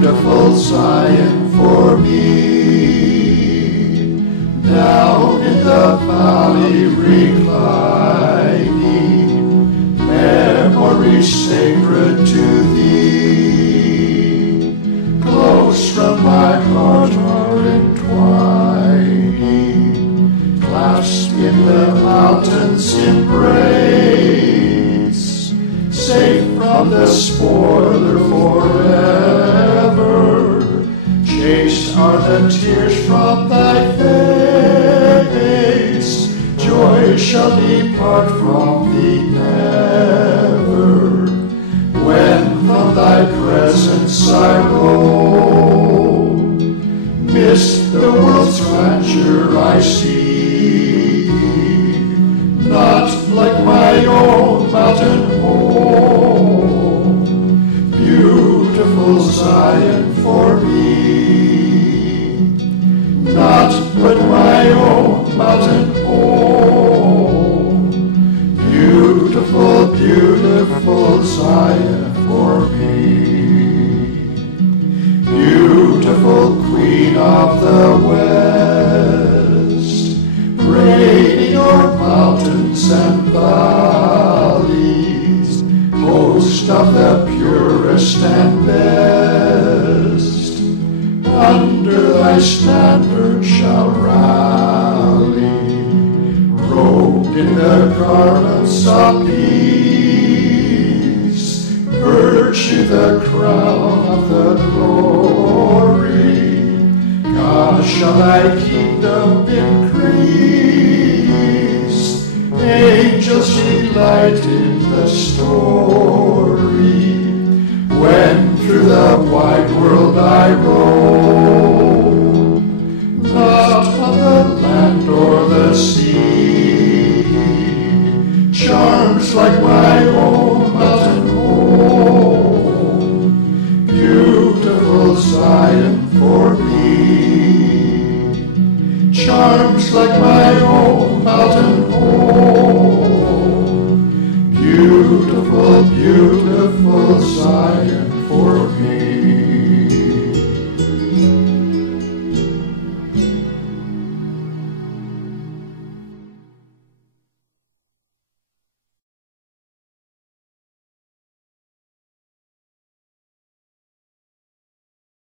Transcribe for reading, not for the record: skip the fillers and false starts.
beautiful Zion for me. Down in the valley reclining, memories sacred to thee, close from my heart are entwining, clasped in the mountain's embrace, safe from the spoiler forever. Chased are the tears from thy face, joy shall depart from thee never. When from thy presence I roll, midst the world's grandeur I see, not like my own mountain home, beautiful Zion for me. Not but my own mountain home, beautiful, beautiful Zion for me. Beautiful Queen of the West, reigning o'er mountains and valleys, host of the purest and best, under thy standard shall rally, robed in the garments of peace, virtue the crown of the glory. God shall thy kingdom increase, angels delight in the story, when through the wide world I roam,